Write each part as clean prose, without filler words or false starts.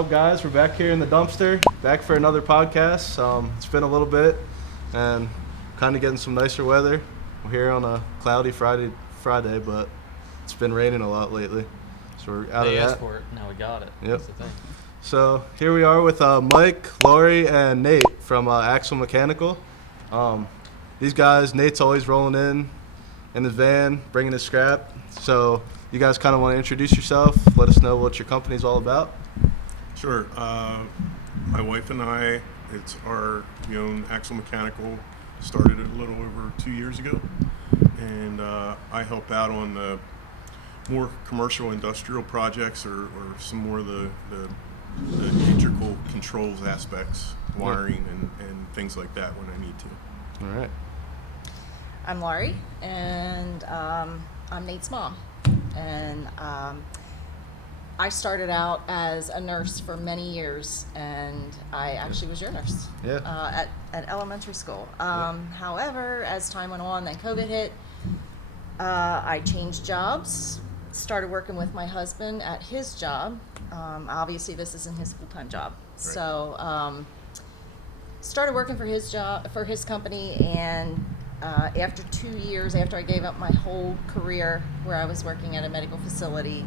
up, guys? We're back here in the dumpster, back for another podcast. It's been a little bit, and kind of getting some nicer weather. We're here on a cloudy Friday, but it's been raining a lot lately, so we're out of that. They asked for it, now we got it. Yep. That's the thing. So here we are with Mike, Laurie, and Nate from Axel Mechanical. These guys, Nate's always rolling in his van, bringing his scrap. So you guys kind of want to introduce yourself, let us know what your company's all about. Sure. My wife and I, we own Axel Mechanical, started it a little over 2 years ago, and I help out on the more commercial industrial projects or some more of the integral controls aspects, wiring and things like that when I need to. All right. I'm Laurie, and I'm Nate's mom. And I started out as a nurse for many years, and I actually was your nurse at elementary school. However, as time went on, then COVID hit, I changed jobs, started working with my husband at his job. Obviously, this isn't his full-time job. Right. So started working for his company, and after 2 years, after I gave up my whole career where I was working at a medical facility,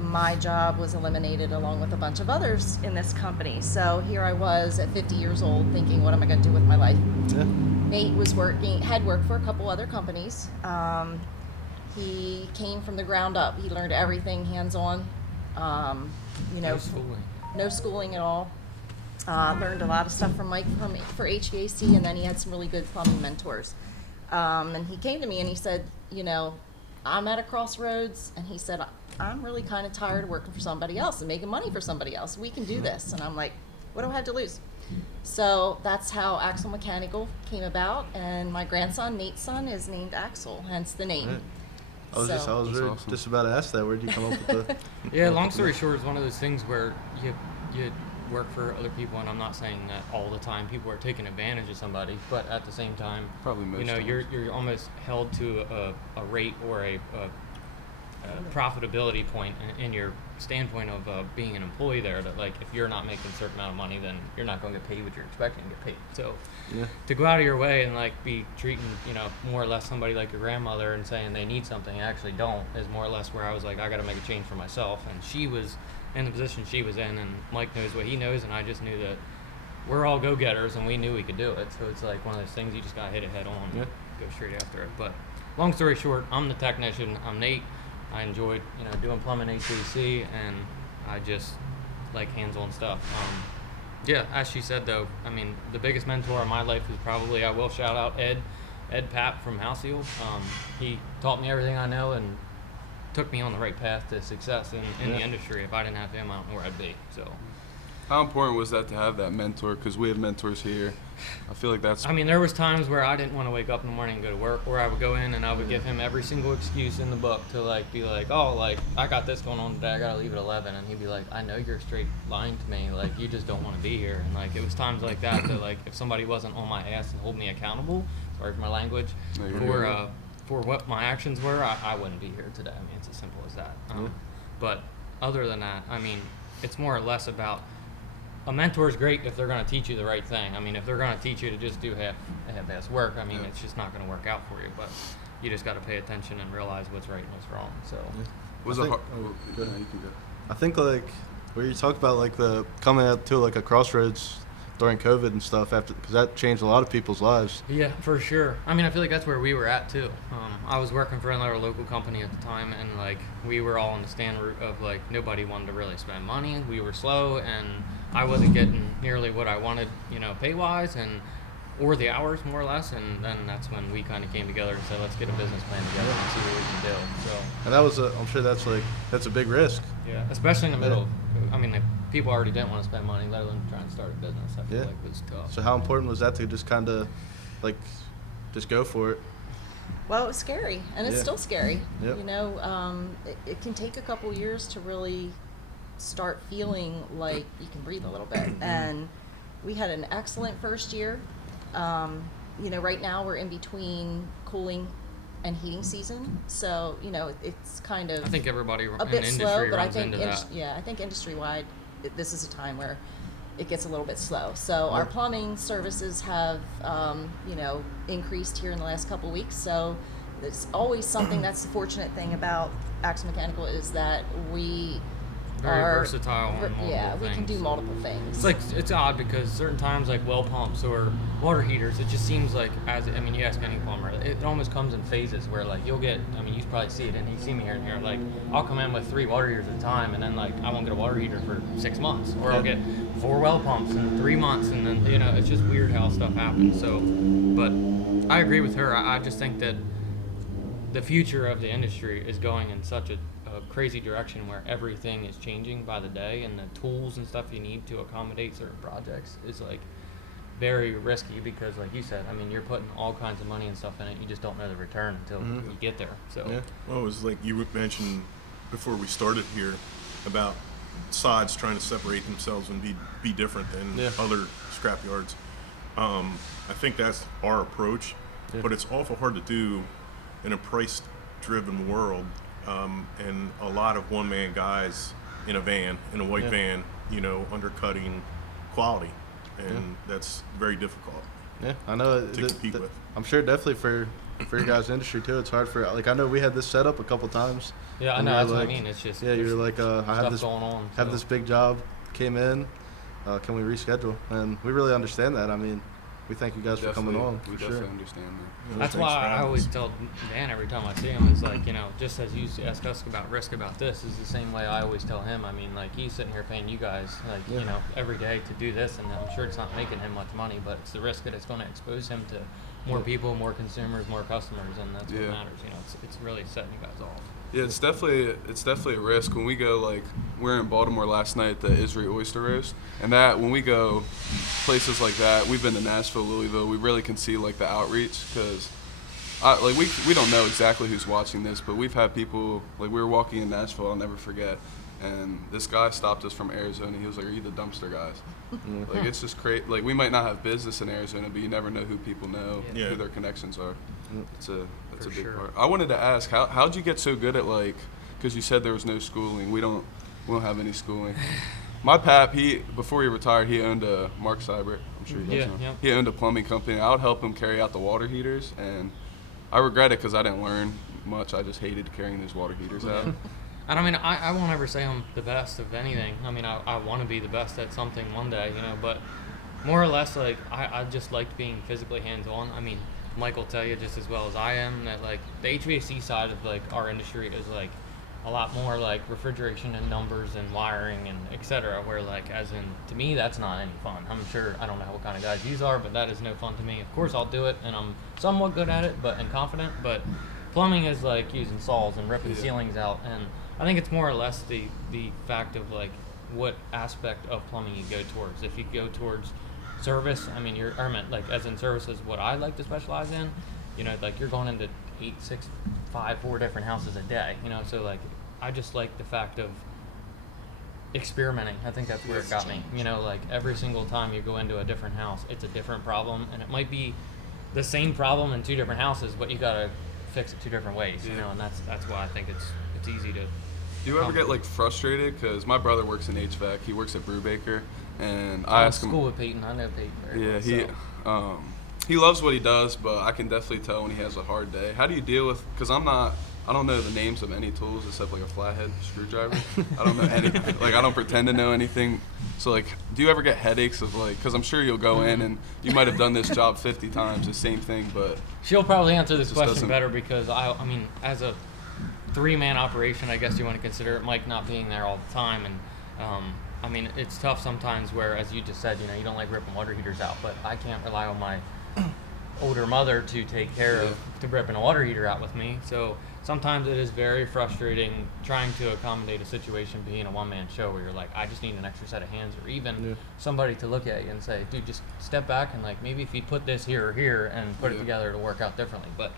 my job was eliminated along with a bunch of others in this company. So here I was at 50 years old thinking, what am I going to do with my life? Yeah. Nate had worked for a couple other companies. He came from the ground up. He learned everything hands-on. No schooling at all. Learned a lot of stuff from Mike for HVAC, and then he had some really good plumbing mentors. And he came to me and he said, I'm at a crossroads, and he said, I'm really kind of tired of working for somebody else and making money for somebody else. We can do this. And I'm like, what do I have to lose? So that's how Axel Mechanical came about, and my grandson, Nate's son, is named Axel, hence the name. Right. I was just about to ask that. Where did you come up with the... Yeah, long story short, it's one of those things where you work for other people, and I'm not saying that all the time people are taking advantage of somebody, but at the same time, probably most times. You're almost held to a rate or a profitability point in your standpoint of being an employee there, that like if you're not making a certain amount of money, then you're not going to get paid what you're expecting to get paid. So to go out of your way and like be treating more or less somebody like your grandmother and saying they need something, I actually don't, is more or less where I was like, I got to make a change for myself. And she was in the position she was in, and Mike knows what he knows, and I just knew that we're all go-getters, and we knew we could do it. So it's like one of those things you just got to hit it head on and go straight after it. But long story short, I'm the technician. I'm Nate. I enjoyed doing plumbing, HVAC, and I just like hands-on stuff. As she said though, I mean, the biggest mentor in my life is probably, I will shout out Ed Papp from House Heel. He taught me everything I know and took me on the right path to success in the industry. If I didn't have him, I don't know where I'd be. So how important was that to have that mentor? Because we have mentors here. I feel like that's... I mean, there was times where I didn't want to wake up in the morning and go to work, or I would go in and I would give him every single excuse in the book to be like, I got this going on today, I got to leave at 11. And he'd be like, I know you're straight lying to me. Like, you just don't want to be here. And, it was times like that that, if somebody wasn't on my ass and hold me accountable, sorry for my language, for what my actions were, I wouldn't be here today. I mean, it's as simple as that. But other than that, I mean, it's more or less about... A mentor is great if they're going to teach you the right thing. I mean, if they're going to teach you to just do half-ass work, I mean, it's just not going to work out for you. But you just got to pay attention and realize what's right and what's wrong. So, I think where you talk about the coming out to a crossroads during COVID and stuff, because that changed a lot of people's lives. Yeah, for sure. I mean, I feel like that's where we were at too. I was working for another local company at the time, and we were all in the stand route of nobody wanted to really spend money. We were slow, and I wasn't getting nearly what I wanted, pay wise, or the hours more or less. And then that's when we kind of came together and said, let's get a business plan together and see what we can do. So, and that was I'm sure that's a big risk. Yeah, especially in the middle. I mean, people already didn't want to spend money, let alone try and start a business. I feel like it was tough. So how important was that to just kind of just go for it? Well, it was scary, and it's still scary. Yep. It can take a couple years to really start feeling like you can breathe a little bit. And we had an excellent first year. Right now we're in between cooling and heating season, so it's kind of I think everybody a in bit the slow, industry but I runs think into that. I think industry wide this is a time where it gets a little bit slow. So our plumbing services have, increased here in the last couple of weeks. So it's always something. That's the fortunate thing about Axel Mechanical is that we Very are versatile on multiple we can things. do multiple things. It's like it's odd because certain times like well pumps or water heaters, it just seems like you ask any plumber, it almost comes in phases where like you'll get, you probably see it and you see me here and here, like I'll come in with 3 water heaters at a time and then like I won't get a water heater for 6 months, or I'll get 4 well pumps in 3 months, and then it's just weird how stuff happens. So, but I agree with her. I just think that the future of the industry is going in such a crazy direction where everything is changing by the day, and the tools and stuff you need to accommodate certain projects is like very risky because, like you said, you're putting all kinds of money and stuff in it. You just don't know the return until you get there. So, Well, it was like you mentioned before we started here about sods trying to separate themselves and be different than other scrap yards. I think that's our approach, but it's awful hard to do in a price-driven world. And a lot of one-man guys in a white van, undercutting quality, and that's very difficult. Yeah, I know. To compete with. I'm sure definitely for your guys' industry too. It's hard for I know we had this set up a couple times. Yeah, I know. That's what I mean. It's just you're like I have this going on. Have this big job came in. Can we reschedule? And we really understand that. We thank you guys for coming on. We definitely understand that. That's why I always tell Dan every time I see him is like, just as you ask us about risk about this is the same way I always tell him. Like he's sitting here paying you guys every day to do this, and I'm sure it's not making him much money, but it's the risk that it's going to expose him to more people, more consumers, more customers, and that's what matters. It's really setting you guys off. Yeah, it's definitely a risk. When we go, like, we were in Baltimore last night, the Israel Oyster Roast, and that, when we go places like that, we've been to Nashville, Louisville, we really can see, like, the outreach, because, we don't know exactly who's watching this, but we've had people, like, we were walking in Nashville, I'll never forget, and this guy stopped us from Arizona. He was like, "Are you the dumpster guys?" Like, it's just crazy. Like, we might not have business in Arizona, but you never know who people know, who their connections are. That's a big part. I wanted to ask, how'd you get so good at, like, because you said there was no schooling. We don't have any schooling. My pap, before he retired, he owned a Mark Seibert. I'm sure you guys know. He owned a plumbing company. I would help him carry out the water heaters, and I regret it because I didn't learn much. I just hated carrying these water heaters out. And I won't ever say I'm the best of anything. I want to be the best at something one day, but more or less, like, I just liked being physically hands-on. Mike will tell you just as well as I am that, like, the HVAC side of, like, our industry is, like, a lot more, like, refrigeration and numbers and wiring and et cetera, where, like, as in, to me, that's not any fun. I'm sure, I don't know what kind of guys you are, but that is no fun to me. Of course, I'll do it, and I'm somewhat good at it and confident, but plumbing is, like, using saws and ripping ceilings out, and I think it's more or less the fact of, like, what aspect of plumbing you go towards. If you go towards service, like, as in services, what I like to specialize in, like, you're going into 8, 6, 5, 4 different houses a day, so, like, I just like the fact of experimenting. I think that's where it got me. Like, every single time you go into a different house, it's a different problem, and it might be the same problem in 2 different houses, but you gotta fix it 2 different ways, and that's why I think it's easy to. Do you ever get, like, frustrated? Because my brother works in HVAC. He works at Brubaker, and I asked him. School with Peyton. I know Peyton very well. He loves what he does, but I can definitely tell when he has a hard day. How do you deal with? Because I don't know the names of any tools except, like, a flathead screwdriver. I don't know anything. Like, I don't pretend to know anything. So, like, do you ever get headaches of, like, because I'm sure you'll go in and you might have done this job 50 times, the same thing, but. She'll probably answer this question better because as a 3-man operation, I guess you want to consider it, Mike not being there all the time, and it's tough sometimes where, as you just said, you don't like ripping water heaters out, but I can't rely on my older mother to take care of ripping a water heater out with me. So sometimes it is very frustrating trying to accommodate a situation being a one-man show where you're like, I just need an extra set of hands, or even somebody to look at you and say, dude, just step back and, like, maybe if you put this here or here and put it together, it'll work out differently. But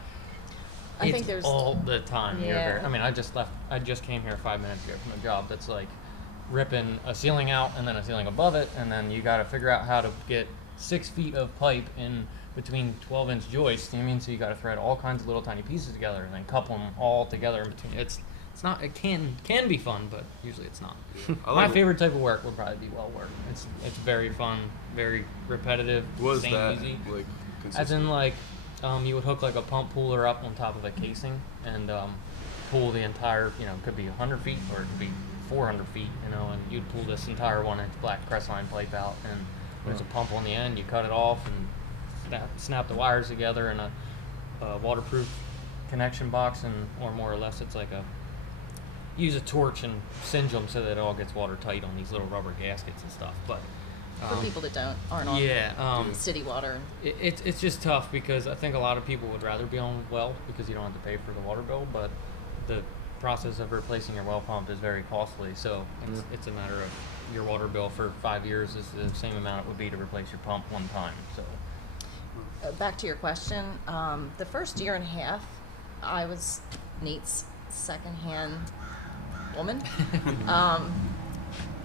I think there's all the time. I just came here 5 minutes ago from a job that's, like, ripping a ceiling out and then a ceiling above it, and then you got to figure out how to get 6 feet of pipe in between 12-inch joists. So you got to thread all kinds of little tiny pieces together and then couple them all together in between. it's not. It can be fun, but usually it's not. I My like favorite type of work would probably be well work. It's very fun, very repetitive, was same that easy. like As in consistent? like, you would hook like a pump puller up on top of a casing and pull the entire, could be 100 feet or it could be 400 feet, and you'd pull this entire 1-inch black press line pipe out, and there's a pump on the end. You cut it off and snap the wires together in a waterproof connection box, and or more or less, it's like use a torch and singe them so that it all gets watertight on these little rubber gaskets and stuff. But For people that aren't on yeah, city water. it's just tough because I think a lot of people would rather be on well because you don't have to pay for the water bill, but the process of replacing your well pump is very costly. So it's a matter of your water bill for 5 years is the same amount it would be to replace your pump one time. So Back to your question, the first year and a half, I was Nate's secondhand woman.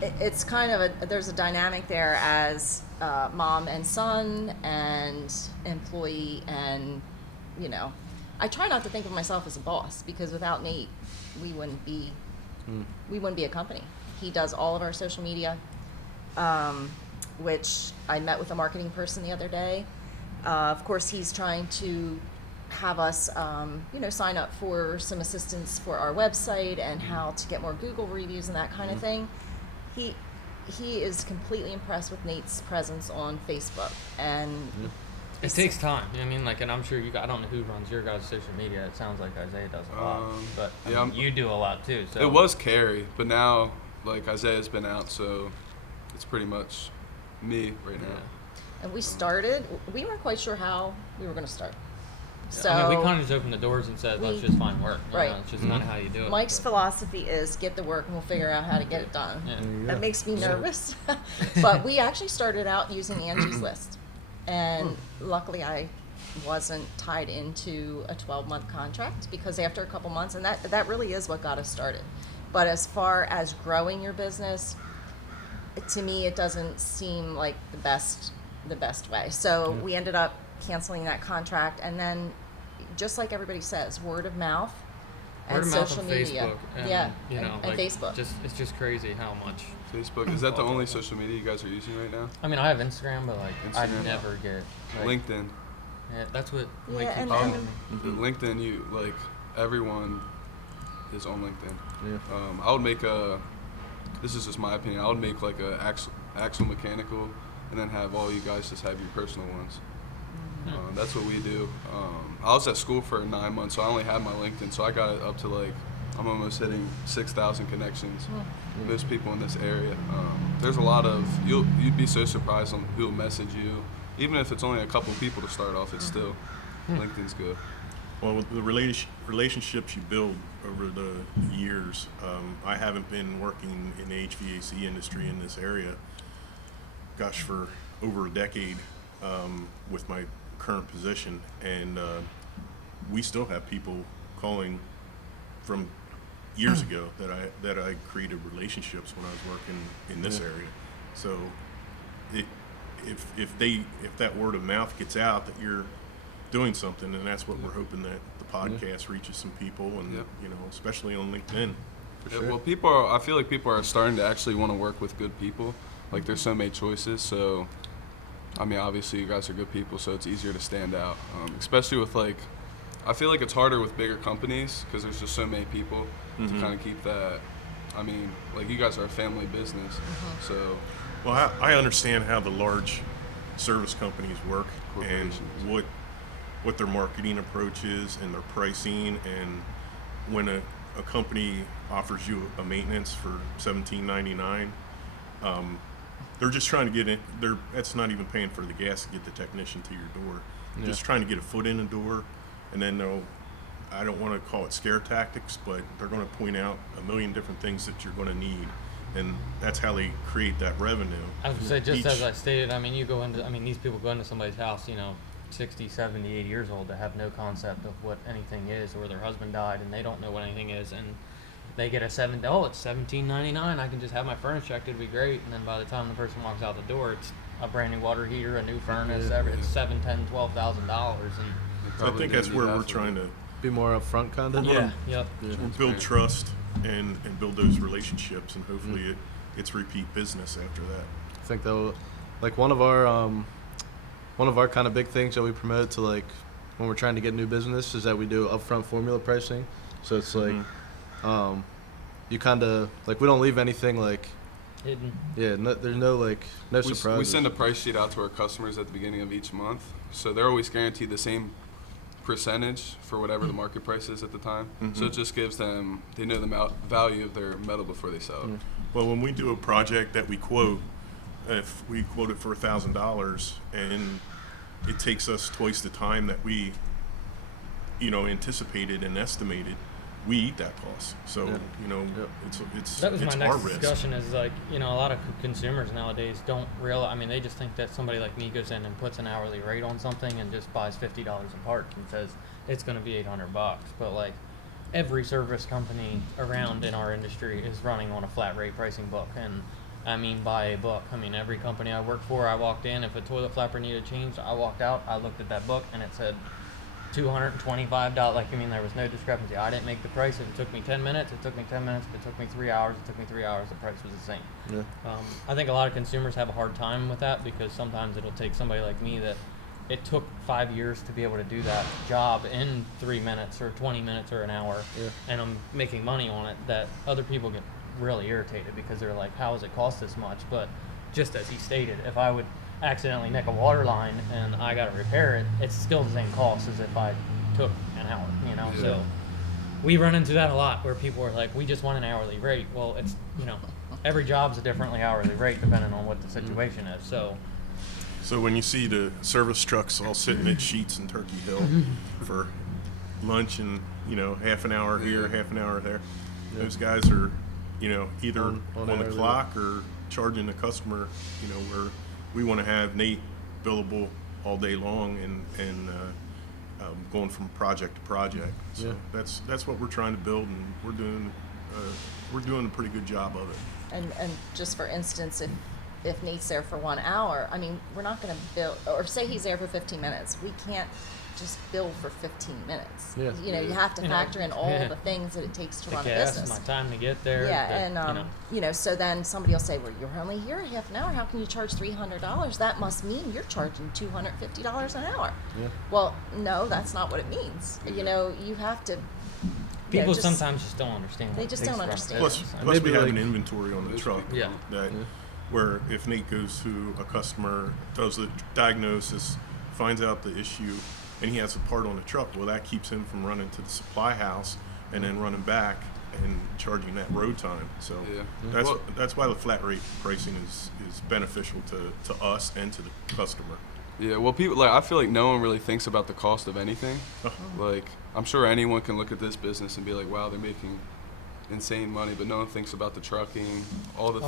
It's kind of there's a dynamic there as mom and son and employee, and I try not to think of myself as a boss because without Nate, we wouldn't be a company. He does all of our social media, which I met with a marketing person the other day. Of course, he's trying to have us, sign up for some assistance for our website and how to get more Google reviews and that kind of thing. He is completely impressed with Nate's presence on Facebook, and it takes time. I mean, and I'm sure I don't know who runs your guys' social media. It sounds like Isaiah does a lot, but yeah, you do a lot too. So It was Carrie, but now like Isaiah's been out, so it's pretty much me right now. And we weren't quite sure how we were going to start. So I mean, we kind of just opened the doors and said, let's just find work. Right. It's just kind of how you do it. Mike's but- philosophy is get the work and we'll figure out how to get it done. Yeah. That makes me nervous. But we actually started out using Angie's List. And luckily I wasn't tied into a 12-month contract because after a couple months, and that really is what got us started. But as far as growing your business, to me it doesn't seem like the best way. So we ended up canceling that contract, and then just like everybody says, word of mouth and Word of mouth social on media. Facebook, and, Yeah, and and Facebook. It's just crazy how much. Facebook, is that the only social media you guys are using right now? I mean, I have Instagram, but I Instagram. never get LinkedIn. Yeah, that's what Yeah, Mike and- keeps and- telling me. LinkedIn, everyone is on LinkedIn. Yeah. I would make this is just my opinion, I would make like a Axel Mechanical, and then have all you guys just have your personal ones. That's what we do. I was at school for 9 months, so I only had my LinkedIn, so I got it up to I'm almost hitting 6,000 connections. Most people in this area. There's a lot of you'd be so surprised on who'll message you, even if it's only a couple people to start off. It's still LinkedIn's good. Well, the relationships you build over the years, I haven't been working in the HVAC industry in this area, gosh, for over a decade with my current position, and we still have people calling from years ago that I created relationships when I was working in this area. So if that word of mouth gets out that you're doing something, and that's what we're hoping that the podcast reaches some people, and especially on LinkedIn. Well, I feel like people are starting to actually want to work with good people. Like there's so many choices, so I mean, obviously you guys are good people, so it's easier to stand out. Especially with I feel like it's harder with bigger companies because there's just so many people to kind of keep that. I mean, you guys are a family business, so. Well, I understand how the large service companies work and Corporations. what their marketing approach is and their pricing, and when a company offers you a maintenance for $17.99, they're just trying to get in. That's not even paying for the gas to get the technician to your door. Just trying to get a foot in the door, and then I don't want to call it scare tactics, but they're going to point out a million different things that you're going to need, and that's how they create that revenue. I would say, just as I stated, I mean, these people go into somebody's house, 60, 70, 80 years old that have no concept of what anything is, or their husband died and they don't know what anything is, and they get it's $17.99, I can just have my furnace checked, it'd be great, and then by the time the person walks out the door, it's a brand new water heater, a new furnace, it's $7,000, $10,000, $12,000, and I think that's where we're trying to Be more upfront kind of. yep. build trust and build those relationships, and hopefully it's repeat business after that. I think though, like one of our kind of big things that we promote to like when we're trying to get new business is that we do upfront formula pricing. So it's like, you kind of like we don't leave anything like Hidden. yeah. No, there's no like no We surprises. send a price sheet out to our customers at the beginning of each month, so they're always guaranteed the same percentage for whatever the market price is at the time. So it just gives them, they know the value of their metal before they sell it. Well, when we do a project that we quote, if we quote it for $1,000 and it takes us twice the time that we, anticipated and estimated, we eat that cost. So, it's That was my our next risk. discussion is like, a lot of consumers nowadays don't realize, they just think that somebody like me goes in and puts an hourly rate on something and just buys $50 a part and says it's going to be $800. But like every service company around in our industry is running on a flat rate pricing book. And by a book, every company I worked for, I walked in, if a toilet flapper needed changed, I walked out, I looked at that book and it said $225. There was no discrepancy. I didn't make the price. If it took me 10 minutes, it took me 10 minutes. If it took me 3 hours, it took me 3 hours. The price was the same. Yeah. I think a lot of consumers have a hard time with that because sometimes it'll take somebody like me that it took 5 years to be able to do that job in 3 minutes or 20 minutes or an hour, and I'm making money on it, that other people get really irritated because they're like, how does it cost this much? But just as he stated, if I would accidentally nick a water line and I got to repair it, it's still the same cost as if I took an hour, So we run into that a lot where people are like, we just want an hourly rate. Well, it's, every job's a differently hourly rate depending on what the situation is. So when you see the service trucks all sitting at Sheetz and Turkey Hill for lunch and, half an hour here, half an hour there, those guys are, either On on the hourly clock or charging the customer, where we want to have Nate billable all day long and going from project to project. So that's what we're trying to build, and we're doing a pretty good job of it. And just for instance, if Nate's there for 1 hour, we're not going to bill, or say he's there for 15 minutes. We can't just bill for 15 minutes. Yeah. You have to factor in all the things that it takes to the run a gas, business. my time to get there. So then somebody will say, well, you're only here a half an hour. How can you charge $300? That must mean you're charging $250 an hour. Yeah. Well, no, that's not what it means. You have to. People sometimes just don't understand. They just don't understand. Plus Maybe we have like- an inventory on the truck. Yeah. Where if Nate goes to a customer, does the diagnosis, finds out the issue, and he has a part on the truck, well, that keeps him from running to the supply house and then running back and charging that road time. So that's why the flat rate pricing is beneficial to us and to the customer. Yeah, well, people I feel like no one really thinks about the cost of anything. Like, I'm sure anyone can look at this business and be like, wow, they're making insane money, but no one thinks about the trucking, all the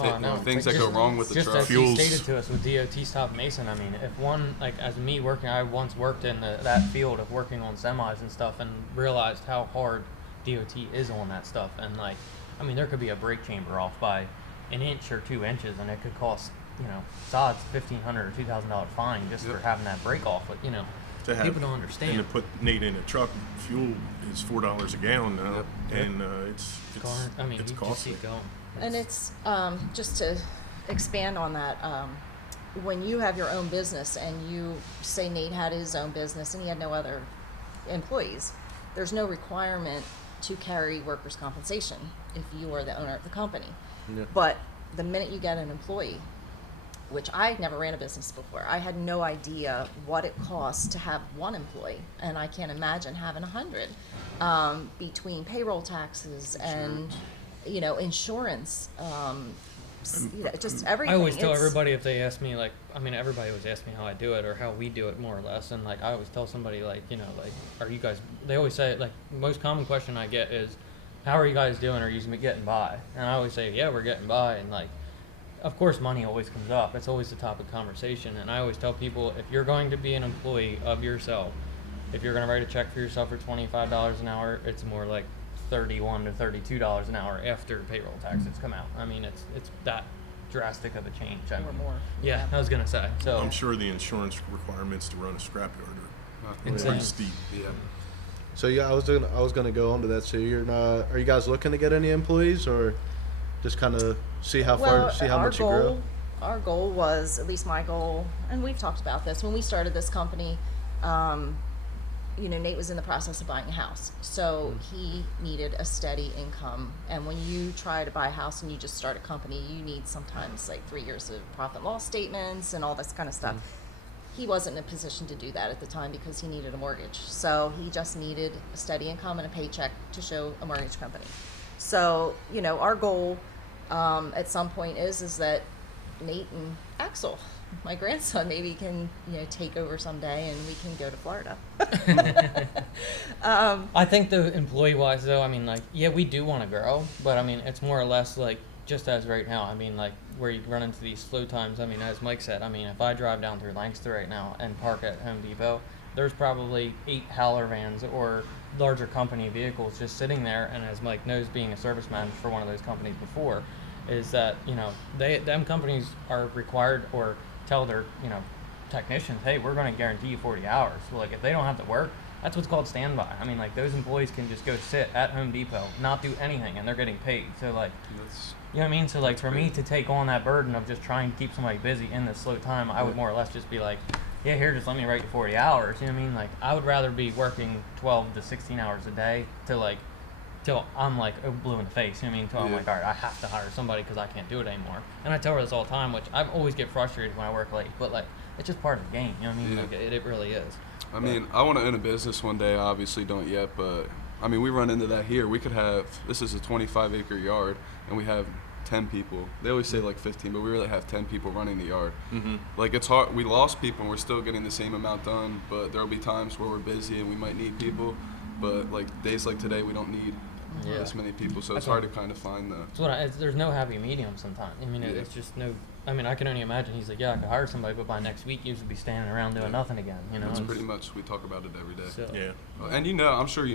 things that go wrong with the just truck. as he stated to us with DOT Stop Mason, if one, like as me working, I once worked in that field of working on semis and stuff and realized how hard DOT is on that stuff. And there could be a brake chamber off by an inch or 2 inches and it could cost, sods $1,500 or $2,000 fine just for having that brake off. But, people don't understand. And to put Nate in a truck, fuel is $4 a gallon now, and it's you just costly. keep going. And it's just to expand on that. When you have your own business, and you say Nate had his own business and he had no other employees, there's no requirement to carry workers' compensation if you are the owner of the company. Yeah. But the minute you get an employee, which I never ran a business before, I had no idea what it costs to have one employee, and I can't imagine having 100 between payroll taxes and insurance, just everything. I always tell everybody if they ask me, everybody always asks me how I do it or how we do it more or less, and I always tell somebody are you guys? They always say most common question I get is, how are you guys doing? Are you getting by? And I always say, yeah, we're getting by, and of course, money always comes up. It's always the topic of conversation. And I always tell people, if you're going to be an employee of yourself, if you're going to write a check for yourself for $25 an hour, it's more like $31 to $32 an hour after payroll taxes come out. It's that drastic of a change. Or more. Yeah, I was going to say. So I'm sure the insurance requirements to run a scrapyard are Insane. pretty steep. Yeah. So yeah, I was gonna go on to that. So you're not? Are you guys looking to get any employees, or just kind of see how much you grow? Our goal was, at least my goal, and we've talked about this when we started this company. Nate was in the process of buying a house, so he needed a steady income. And when you try to buy a house and you just start a company, you need sometimes like 3 years of profit and loss statements and all this kind of stuff. He wasn't in a position to do that at the time because he needed a mortgage. So he just needed a steady income and a paycheck to show a mortgage company. So, our goal at some point is that Nate and Axel, my grandson, maybe can, take over someday and we can go to Florida. I think the employee-wise, though, I mean, like, yeah, we do want to grow, but, I mean, it's more or less, like, just as right now, I mean, like, where you run into these slow times, I mean, as Mike said, I mean, if I drive down through Lancaster right now and park at Home Depot, there's probably 8 hauler vans or larger company vehicles just sitting there, and as Mike knows, being a service manager for one of those companies before, is that, them companies are required or tell their, technicians, hey, we're going to guarantee you 40 hours. So, like, if they don't have to work, that's what's called standby. I mean, like, those employees can just go sit at Home Depot, not do anything, and they're getting paid. So, like, you know what I mean? So, like, for me to take on that burden of just trying to keep somebody busy in this slow time, I would more or less just be like, yeah, here, just let me write you 40 hours. You know what I mean? Like, I would rather be working 12 to 16 hours a day to, like, till I'm, like, blue in the face. You know what I mean? Till I'm like, all right, I have to hire somebody because I can't do it anymore. And I tell her this all the time, which I always get frustrated when I work late. But, like, it's just part of the game. You know what I mean? Like, it really is. I mean, I want to own a business one day. I obviously don't yet, but I mean, we run into that here. We could have, this is a 25-acre yard, and we have 10 people. They always say like 15, but we really have 10 people running the yard. Like, it's hard. We lost people, and we're still getting the same amount done, but there'll be times where we're busy and we might need people. But like days like today, we don't need this many people, so it's hard to kind of find the. There's no happy medium sometimes. I mean, it's just no. I mean, I can only imagine. He's like, yeah, I could hire somebody, but by next week, you should be standing around doing nothing again. That's pretty much, we talk about it every day. So. And I'm sure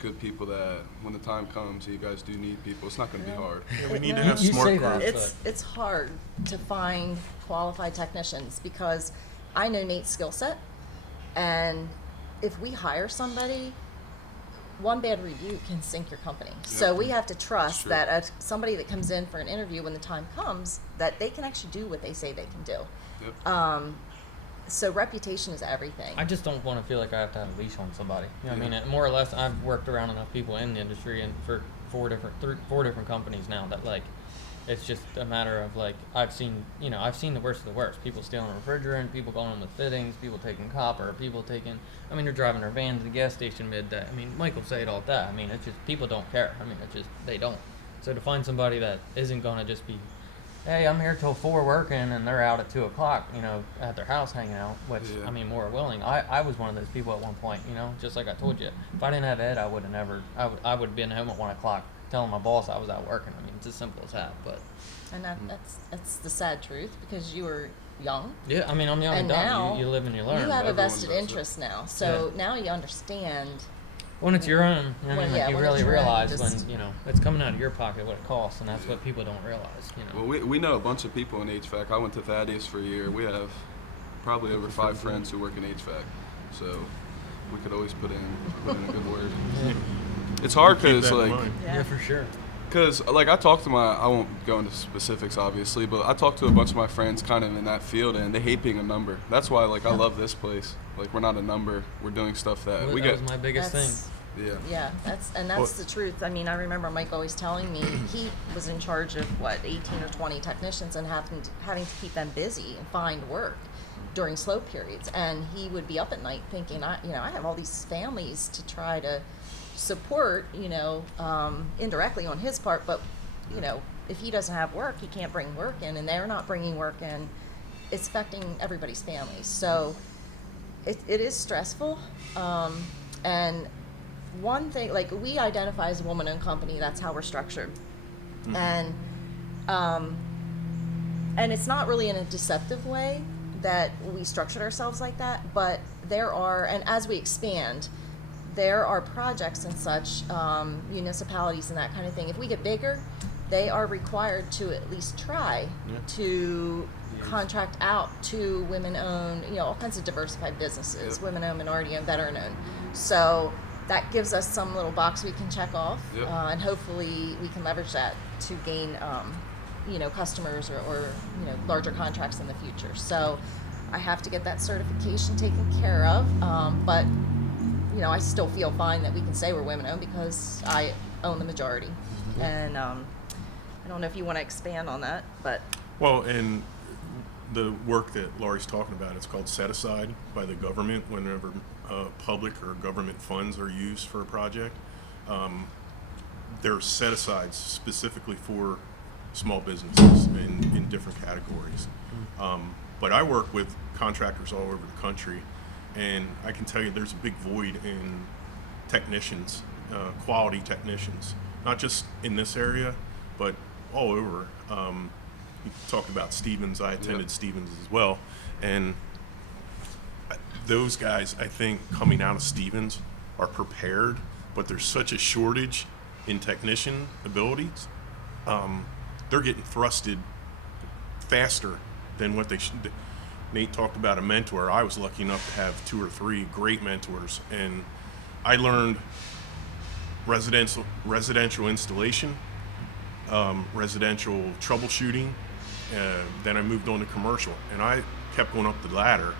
good people that when the time comes, you guys do need people. It's not going to be hard. Yeah, we need to have smart crews. It's hard to find qualified technicians because I know Nate's skill set, and if we hire somebody, one bad review can sink your company. So we have to trust that somebody that comes in for an interview when the time comes, that they can actually do what they say they can do. So reputation is everything. I just don't want to feel like I have to have a leash on somebody. You know what I mean? More or less, I've worked around enough people in the industry and for four different companies now that, like, it's just a matter of, like, I've seen the worst of the worst. People stealing refrigerant, people going in with fittings, people taking copper, they're driving their van to the gas station midday. I mean, Mike will say it all the time. I mean, it's just, people don't care. I mean, they don't. So to find somebody that isn't going to just be, hey, I'm here till 4 working, and they're out at 2 o'clock, at their house hanging out, which, I mean, more willing. I was one of those people at one point, just like I told you. If I didn't have Ed, I would have been home at 1 o'clock telling my boss I was out working. I mean, it's as simple as that. But and that's the sad truth, because you were young. Yeah, I mean, I'm young and dumb. Now you live and you learn. You have a vested interest now, so now you understand. When it's your own, you really realize when it's coming out of your pocket what it costs, and that's what people don't realize. Well, we know a bunch of people in HVAC. I went to Thaddeus for a year. We have probably over 5 friends who work in HVAC, so we could always put in a good word. It's hard because yeah, for sure. Because, like, I won't go into specifics, obviously, but I talked to a bunch of my friends kind of in that field, and they hate being a number. That's why, like, I love this place. Like, we're not a number. We're doing stuff that we get. That was my biggest thing. Yeah, that's the truth. I mean, I remember Mike always telling me he was in charge of, 18 or 20 technicians and having to keep them busy and find work during slow periods. And he would be up at night thinking, I have all these families to try to support, indirectly on his part, but if he doesn't have work, he can't bring work in, and they're not bringing work in, it's affecting everybody's families. So it is stressful, and one thing, like, we identify as a woman-owned company. That's how we're structured. And it's not really in a deceptive way that we structured ourselves like that, but and as we expand, there are projects and such, municipalities and that kind of thing. If we get bigger, they are required to at least try to contract out to women-owned, all kinds of diversified businesses, women-owned, minority-owned, veteran-owned. So that gives us some little box we can check off, Yep. and hopefully we can leverage that to gain, customers or larger contracts in the future. So I have to get that certification taken care of, but I still feel fine that we can say we're women-owned because I own the majority. And I don't know if you want to expand on that, but Well, and the work that Laurie's talking about, it's called set aside by the government whenever public or government funds are used for a project. They're set asides specifically for small businesses in different categories. But I work with contractors all over the country, and I can tell you there's a big void in technicians, quality technicians, not just in this area, but all over. You talked about Stevens. I attended Stevens as well, and those guys, I think, coming out of Stevens are prepared, but there's such a shortage in technician abilities. They're getting thrusted faster than what they should. Nate talked about a mentor. I was lucky enough to have 2 or 3 great mentors, and I learned residential installation, residential troubleshooting. Then I moved on to commercial, and I kept going up the ladder.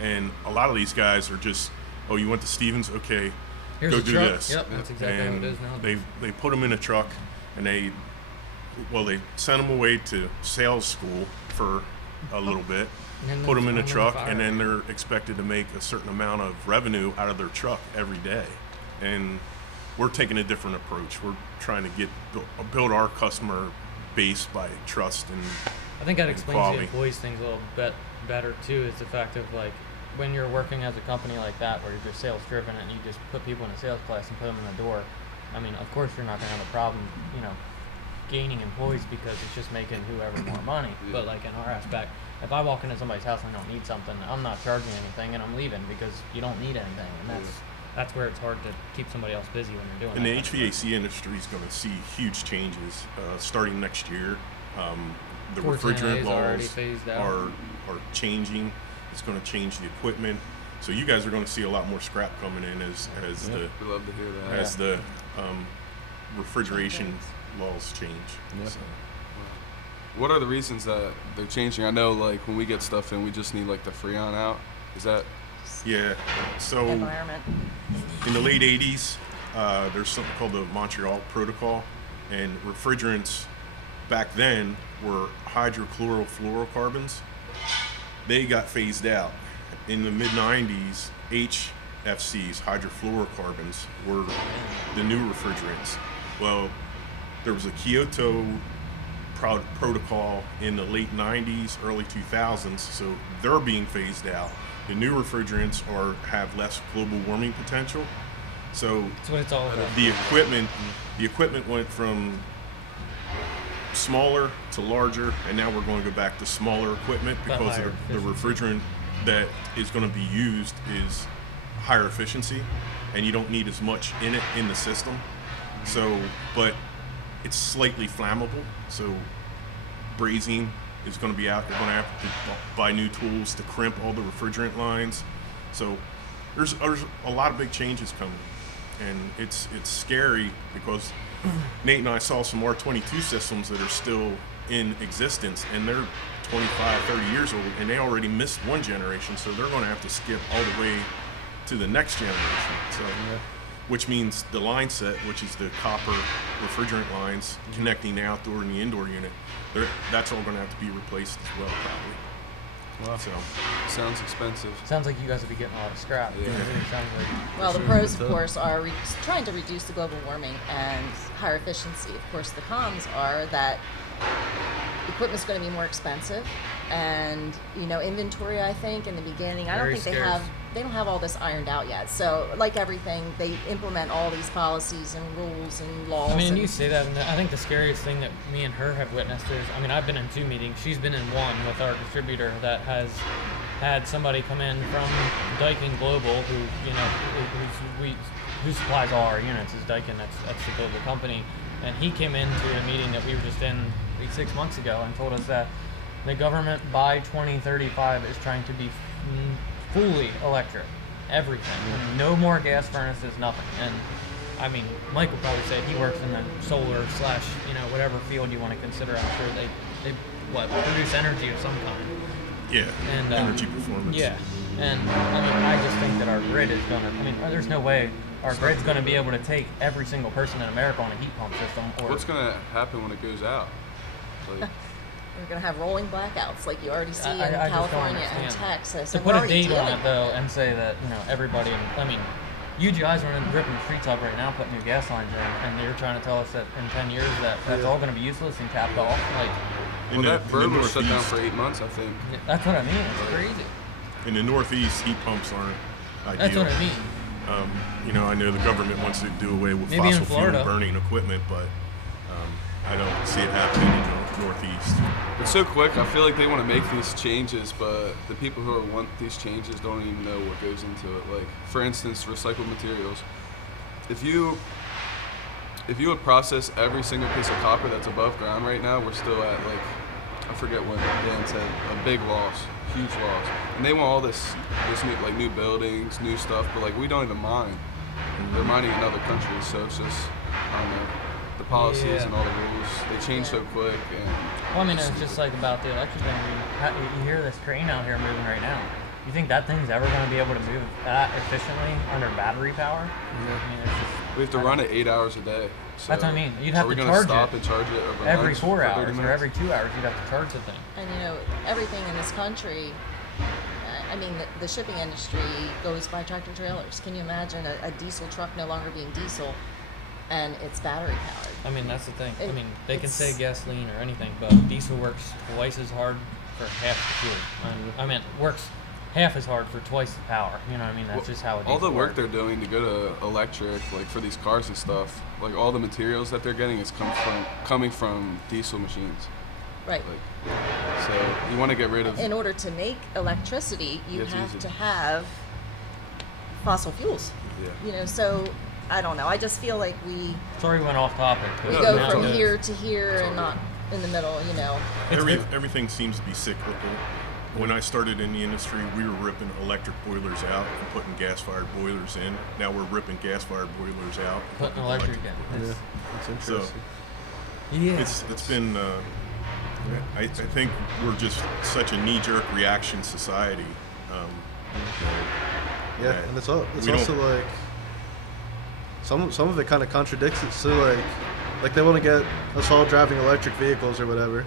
And a lot of these guys are just, oh, you went to Stevens? Okay, Here's go a do truck. this. Yep, that's exactly And how it is now. they put them in a truck, and they sent them away to sales school for a little bit, And then put them in a throw 'em truck, the fire. and then they're expected to make a certain amount of revenue out of their truck every day. And we're taking a different approach. We're trying to build our customer base by trust and I think that explains quality. the employees things a little bit better too. Is the fact of like when you're working as a company like that, where you're sales driven and you just put people in a sales class and put them in the door. I mean, of course you're not going to have a problem, gaining employees because it's just making whoever more money. But like in our aspect, if I walk into somebody's house and I don't need something, I'm not charging anything and I'm leaving because you don't need anything, and that's where it's hard to keep somebody else busy when you're doing And the that. HVAC industry is going to see huge changes starting next year. The 410A refrigerant is already laws phased out. are changing. It's going to change the equipment. So you guys are going to see a lot more scrap coming in as We love to hear that. the refrigeration laws change. Yeah. So, What are the reasons that they're changing? I know, like, when we get stuff in, we just need, like, the Freon out. Is that... yeah. So environment. in the late 80s, there's something called the Montreal Protocol, and refrigerants back then were hydrochlorofluorocarbons. They got phased out. In the mid-90s, HFCs, hydrofluorocarbons, were the new refrigerants. Well, there was a Kyoto protocol in the late 90s, early 2000s, so they're being phased out. The new refrigerants have less global warming potential. So That's what it's all about. the equipment went from smaller to larger, and now we're going to go back to smaller equipment But because higher the refrigerant that is going to be used is higher efficiency, and you don't need as much in it in the system. So, but it's slightly flammable, so brazing is going to be out. You're going to have to buy new tools to crimp all the refrigerant lines. So there's a lot of big changes coming, and it's scary because Nate and I saw some R22 systems that are still in existence, and they're 25, 30 years old, and they already missed one generation, so they're going to have to skip all the way to the next generation. So, which means the line set, which is the copper refrigerant lines connecting the outdoor and the indoor unit, that's all going to have to be replaced as well, probably. Wow. So, Sounds expensive. Sounds like you guys will be getting a lot of scrap. Yeah. It sounds like Well, the pros, of course, are trying to reduce the global warming and higher efficiency. Of course, the cons are that equipment's going to be more expensive, and inventory. I think in the beginning, I don't Very think scarce. they don't have all this ironed out yet. So, like everything, they implement all these policies and rules and laws. I mean, and you say that, and I think the scariest thing that me and her have witnessed is, I mean, I've been in 2 meetings. She's been in one with our distributor that has had somebody come in from Daikin Global, who supplies all our units. Is Daikin? That's the global company, and he came into a meeting that we were just in 6 months ago and told us that the government by 2035 is trying to be fully electric. everything. I mean, no more gas furnaces, nothing. And I mean, Mike will probably say he works in the solar / whatever field you want to consider. I'm sure they produce energy of some kind. Yeah, And energy performance. Yeah, and I mean, I just think that our grid is gonna. I mean, there's no way our grid's gonna be able to take every single person in America on a heat pump system. Or What's gonna happen when it goes out? Like, We're going to have rolling blackouts like you already see in I just don't California and understand. Texas. to and put we're a already date on dealing it though, and say that everybody. I mean, you guys are ripping the streets up right now, putting new gas lines in, and you're trying to tell us that in 10 years that's all going to be useless and capped off. Like, In the- that in the bird was shut down Northeast- for 8 months, I think. that's what I mean. It's crazy. In the Northeast, heat pumps aren't ideal. That's what I mean. I know the government wants to do away with Maybe in fossil fuel Florida. burning equipment, but I don't see it happening in the Northeast. It's so quick. I feel like they want to make these changes, but the people who want these changes don't even know what goes into it. Like, for instance, recycled materials. If you would process every single piece of copper that's above ground right now, we're still at, like, I forget what Dan said, a big loss, huge loss. And they want all this new buildings, new stuff, but like we don't even mine. They're mining in other countries, so it's just, I don't know, the policies and all the rules, they change so quick. And Well, I mean, it's just like about the electric thing. I mean, you hear this train out here moving right now. You think that thing's ever going to be able to move that efficiently under battery power? I mean, it's just, we have to run it 8 hours a day. So That's what I mean. You'd have are we to gonna charge stop it and charge it over every lunch 4 for 30 hours or minutes? every 2 hours. You'd have to charge the thing. And everything in this country, I mean, the shipping industry goes by tractor trailers. Can you imagine a diesel truck no longer being diesel and it's battery powered? I mean, that's the thing. I It- mean, they can say it's- gasoline or anything, but diesel works twice as hard for half the fuel. I mean, works half as hard for twice the power. You know what I mean? That's just how it All the work works. they're doing to go to electric, like for these cars and stuff, like all the materials that they're getting is coming from diesel machines. Right. Like, so you want to get rid of. In order to make electricity, you It's have easy. to have fossil fuels. Yeah. So I don't know. I just feel like we Sorry, we went off topic. but we No, go no, from no. here to here and not in the middle. Everything seems to be cyclical. When I started in the industry, we were ripping electric boilers out and putting gas-fired boilers in. Now we're ripping gas-fired boilers out and Putting electric in. Yeah, It's- it's So interesting. Yeah. it's been. I think we're just such a knee-jerk reaction society. Yeah, Right. and it's We also like some of it kind of contradicts it. So like they want to get us all driving electric vehicles or whatever,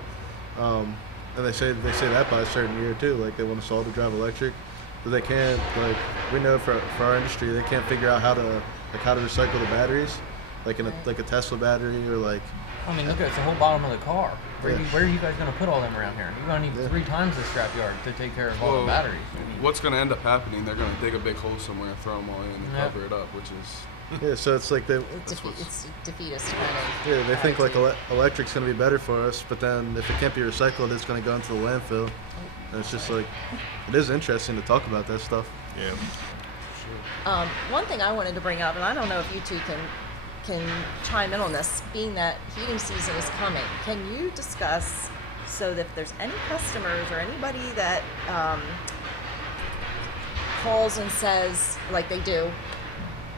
and they say that by a certain year too. Like they want us all to drive electric, but they can't. Like we know for our industry, they can't figure out how to recycle the batteries, like in a Tesla battery or like. I mean, look at it's the whole bottom of the car. Where, Yeah. where are you guys going to put all them around here? You're going to need 3 times the scrapyard to take care of all Well, the batteries. I mean, What's going to end up happening? They're going to dig a big hole somewhere and throw them all in and Yeah. cover it up, which is Yeah, so it's like they it's defeatist kind of. yeah they think like attitude. electric's gonna be better for us, but then if it can't be recycled, it's gonna go into the landfill. And it's just like it is interesting to talk about that stuff. Yeah. One thing I wanted to bring up, and I don't know if you two can chime in on this, being that heating season is coming. Can you discuss so that if there's any customers or anybody that calls and says, like they do,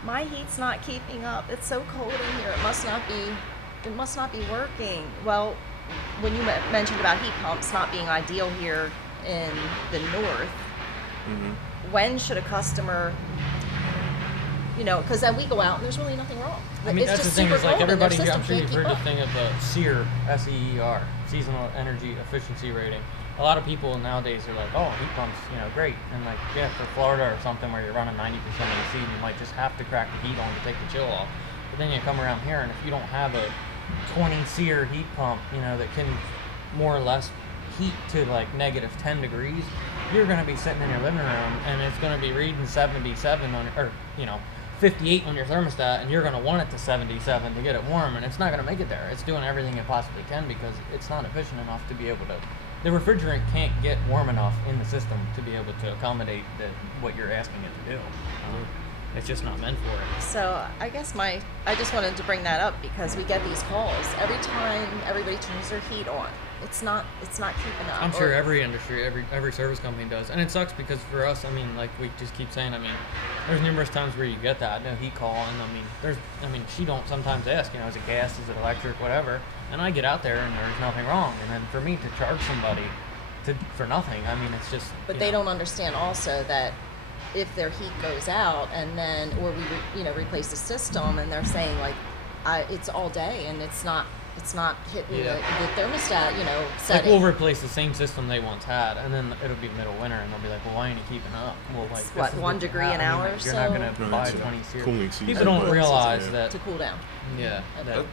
my heat's not keeping up. It's so cold in here. It must not be working. Well, when you mentioned about heat pumps not being ideal here in the north, when should a customer, because then we go out and there's really nothing wrong. I mean, It's that's the just thing super is like cold and their everybody, I'm system sure can't you've keep heard the up. thing of the SEER, S-E-E-R, Seasonal Energy Efficiency Rating. A lot of people nowadays are like, oh, heat pumps, great. And like, yeah, for Florida or something where you're running 90% AC, you might just have to crack the heat on to take the chill off. But then you come around here, and if you don't have a 20 SEER heat pump, that can more or less heat to like negative 10 degrees, you're going to be sitting in your living room, and it's going to be reading 77 on, or 58 on your thermostat, and you're going to want it to 77 to get it warm, and it's not going to make it there. It's doing everything it possibly can because it's not efficient enough to be able to. The refrigerant can't get warm enough in the system to be able to accommodate what you're asking it to do. it's just not meant for it. So I guess I just wanted to bring that up because we get these calls every time everybody turns their heat on. It's not keeping up. I'm sure every industry, every service company does, and it sucks because for us, I mean, like we just keep saying, I mean, there's numerous times where you get that, no heat call, and she don't sometimes ask, is it gas, is it electric, whatever, and I get out there and there's nothing wrong, and then for me to charge somebody for nothing, I mean, it's just. But they don't understand also that if their heat goes out and then, or we replace the system, and they're saying like, it's all day and it's not hitting the thermostat, setting. Like we'll replace the same system they once had, and then it'll be middle winter, and they'll be like, "Well, why ain't you keeping up?" Well, It's like what, this is 1 what you degree have. an hour You're or so? not gonna No, buy it's a 20 series. cooling season. People don't but- realize yeah. that. to cool down. Yeah.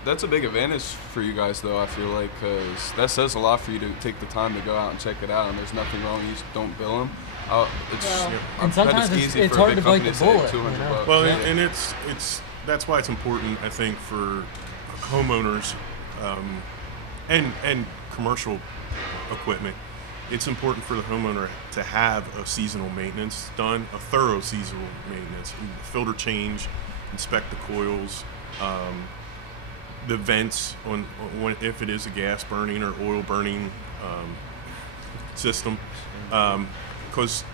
That's a big advantage for you guys, though. I feel like because that says a lot for you to take the time to go out and check it out, and there's nothing wrong. You just don't bill them. Well, and sometimes it's hard to bite the bullet. $200. Well, Yeah. and it's that's why it's important, I think, for homeowners and commercial equipment. It's important for the homeowner to have a seasonal maintenance done, a thorough seasonal maintenance, filter change, inspect the coils, the vents on if it is a gas burning or oil burning system, because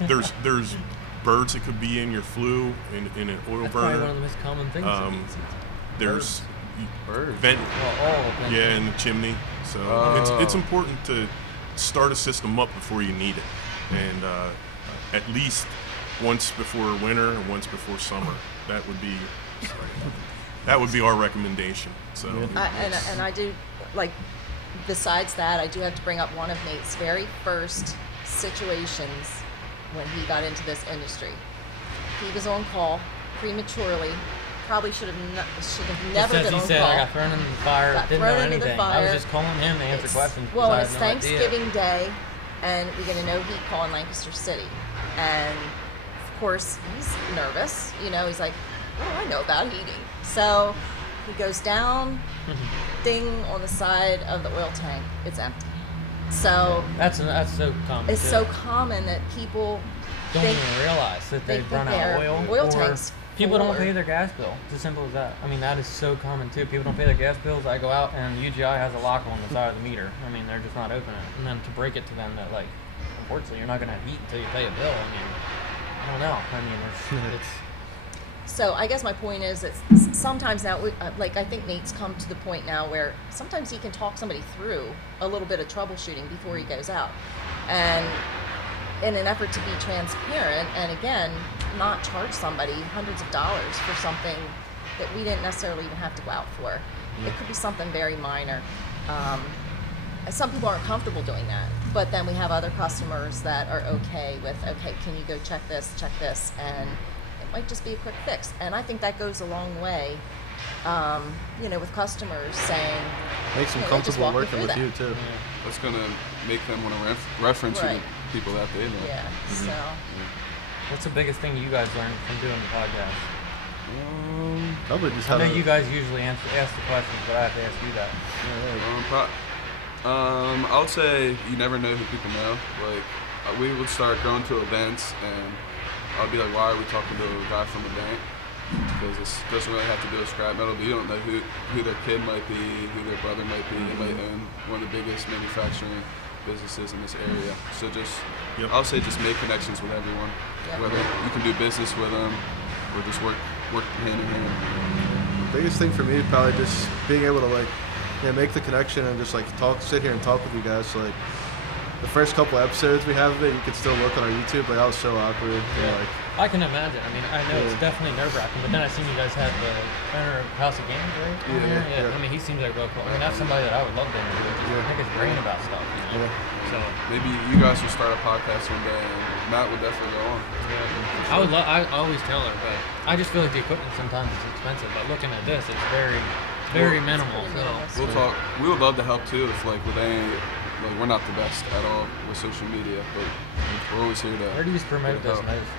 there's birds that could be in your flue in an oil That's probably burner. one of the most common things. There's Birds. vent, Well, all yeah, in the chimney. So it's important to start a system up before you need it, and at least once before winter and once before summer. That would be our recommendation. So And I do, like, besides that, I do have to bring up one of Nate's very first situations when he got into this industry. He was on call prematurely. Probably should have never Just as been he on said, call. I got thrown into the fire. Got Didn't know thrown into the anything. I fire. was just calling him to answer questions. Well, because I it's had no idea. Thanksgiving Day, and we get a no heat call in Lancaster City. And of course, he's nervous. He's like, "Oh, I know about heating." So he goes down, ding on the side of the oil tank. It's empty. So That's so common. it's too. so common that people Don't think even realize that they they've think run out their of oil or tanks people full don't or- pay their gas bill. It's as simple as that. I mean, that is so common too. People don't pay their gas bills. I go out and UGI has a lock on the side of the meter. I mean, they're just not opening it. And then to break it to them that, like, unfortunately, you're not going to have heat until you pay a bill. I mean, I don't know. I mean, it's So I guess my point is that sometimes now, like, I think Nate's come to the point now where sometimes he can talk somebody through a little bit of troubleshooting before he goes out, and in an effort to be transparent and again not charge somebody hundreds of dollars for something that we didn't necessarily even have to go out for. It could be something very minor. Some people aren't comfortable doing that, but then we have other customers that are okay with, okay, can you go check this, and it might just be a quick fix. And I think that goes a long way, with customers saying, Makes them "Hey, just comfortable walk me working through with that." you too. That's gonna make them want to reference you Right. to people that they know. Yeah, so what's the biggest thing you guys learned from doing the podcast? Probably just I how know to. you guys usually ask the questions, but I have to ask you that. I would say you never know who people know. Like, we would start going to events, and I'd be like, "Why are we talking to a guy from a bank?" Because this doesn't really have to do with scrap metal, but you don't know who their kid might be, who their brother might be. They might own one of the biggest manufacturing businesses in this area. So I'll say just make connections with everyone, Yep. whether you can do business with them or just work hand in hand. Biggest thing for me probably just being able to make the connection and just sit here and talk with you guys. So, the first couple episodes we have of it, you can still look on our YouTube. I was so awkward. I can imagine. I mean, I know it's definitely nerve-wracking, but then I seen you guys had the owner of House of Games, right? Yeah. I mean, he seems like real cool. I mean, that's somebody that I would love to interview. Just pick his brain about stuff. So Maybe you guys will start a podcast one day, and Matt would definitely go on. I would love. I always tell her, but I just feel like the equipment sometimes is expensive. But looking at this, it's very minimal. pretty minimal. So We'll talk. We would love to help too. If with any, we're not the best at all with social media, but we're always here to. where do you promote this help. most?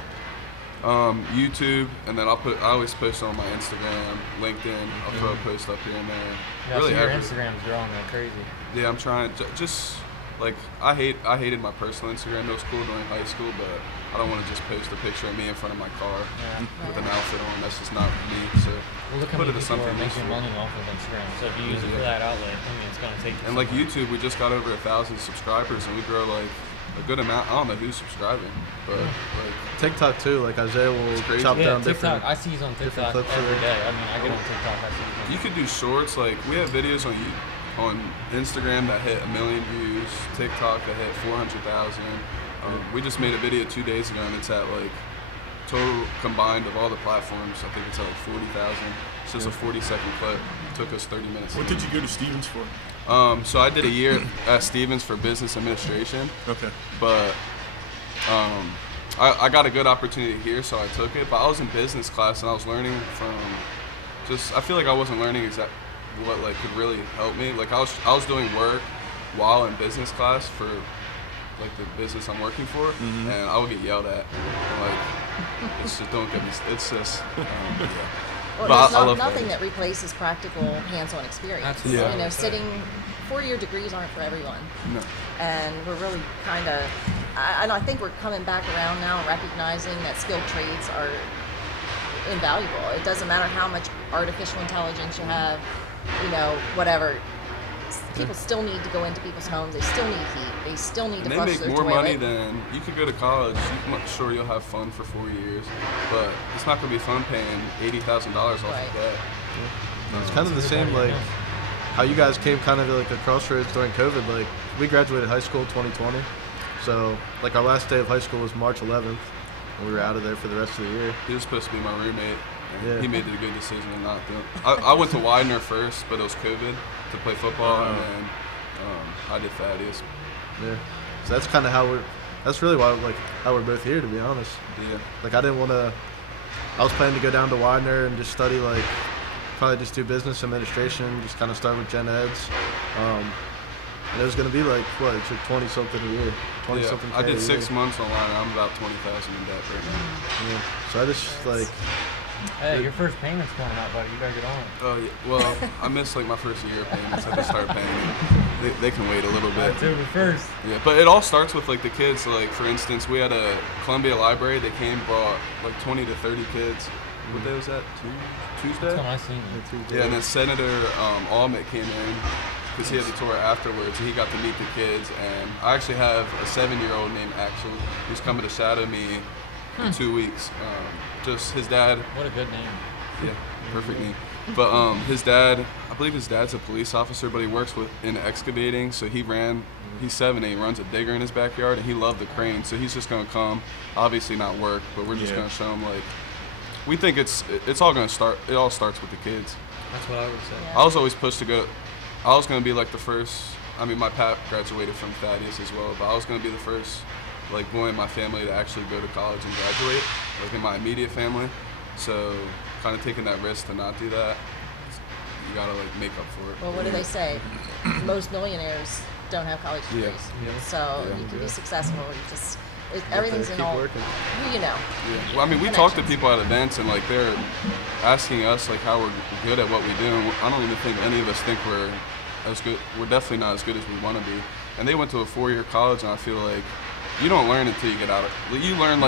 YouTube, and then I always post on my Instagram, LinkedIn. I'll throw a post up here and there. Yeah, Really, I see your every- Instagram's growing like crazy. Yeah, I'm trying. Just I hated my personal Instagram. It was cool during high school, but I don't want to just post a picture of me in front of my car Yeah. with an outfit on. That's just not me. So Well, look how put many it as people are something making useful. money off of Instagram. So if you use it for that outlet, I mean, it's gonna take you. And like somewhere. YouTube, we just got over 1,000 subscribers, and we grow like a good amount. I don't know who's subscribing, but like TikTok too. Like Isaiah will crazy. chop Yeah, down TikTok. different. I see he's on TikTok clips of every it. day. I mean, I get on TikTok. I see. you could do shorts. Like we have videos on Instagram that hit 1 million views, TikTok that hit 400,000. We just made a video 2 days ago, and it's at like total combined of all the platforms. I think it's at like 40,000. It's just a 40-second clip. It took us 30 minutes. What did you go to Stevens for? So I did a year at Stevens for business administration, Okay. but I got a good opportunity here, so I took it. But I was in business class, and I was learning from I feel like I wasn't learning exactly what like could really help me. Like I was doing work while in business class for like the business I'm working for, and I would get yelled at. Like it's just don't get me. It's just yeah. Well, But there's I love nothing that. that replaces practical hands-on experience. Absolutely. Yeah. You know, sitting 4-year degrees aren't for everyone. No. And we're really kind of, I think we're coming back around now, recognizing that skilled trades are invaluable. It doesn't matter how much artificial intelligence you have, you know, whatever. People still need to go into people's homes. They still need heat. They still need And to they flush make their more toilet. money than you could go to college. Sure, you'll have fun for 4 years, but it's not gonna be fun paying $80,000 off Right. of that. It's kind of the same like how you guys came kind of like a crossroads during COVID. Like we graduated high school 2020, so like our last day of high school was March 11th, and we were out of there for the rest of the year. He was supposed to be my roommate, and Yeah. he made the good decision to not do it. I went to Widener first, but it was COVID to play football, and then I did Thaddeus. Yeah, so that's kind of how that's really why like how we're both here, to be honest. Yeah. Like I didn't want to. I was planning to go down to Widener and just study like probably just do business administration, just kind of start with gen eds. And it was gonna be like what, it's like 20 something a year, 20 Yeah, something. I K did a 6 year. months online, and I'm about 20,000 in debt right now. Yeah. So I just like Hey, your first payment's coming out, buddy. You gotta get on it. Oh yeah. Well, I missed like my first year of payments. I just started paying. They can wait a little bit. October 1st. Yeah, but it all starts with like the kids. Like for instance, we had a Columbia Library. They came, brought like 20 to 30 kids. What day was that? Tuesday. That's when I seen you. Yeah, and then Senator Almond came in because he had the tour afterwards, and he got to meet the kids. And I actually have a 7-year-old named Axel who's coming to shadow me in 2 weeks. Just his dad. What a good name. Yeah, perfect name. But his dad, I believe his dad's a police officer, but he works in excavating. So he's 7 and he runs a digger in his backyard, and he loved the crane. So he's just gonna come, obviously not work, but we're just Yeah. gonna show him like, we think it's all gonna start. It all starts with the kids. That's what I would say. Yeah. I was always pushed to go. I was gonna be like the first. I mean, my pap graduated from Thaddeus as well, but I was gonna be the first, like, boy in my family to actually go to college and graduate, like in my immediate family. So, kind of taking that risk to not do that, you gotta like make up for it. Well, what do they say? Most millionaires don't have college Yeah. degrees. Yeah. So Yeah. you can be successful. You just everything's in keep all. working. You know. Yeah. Well, I mean, we talk to Connections. people at events, and like they're asking us like how we're good at what we do. And I don't even think any of us think we're as good. We're definitely not as good as we want to be. And they went to a 4-year college, and I feel like you don't learn until you get out. You learn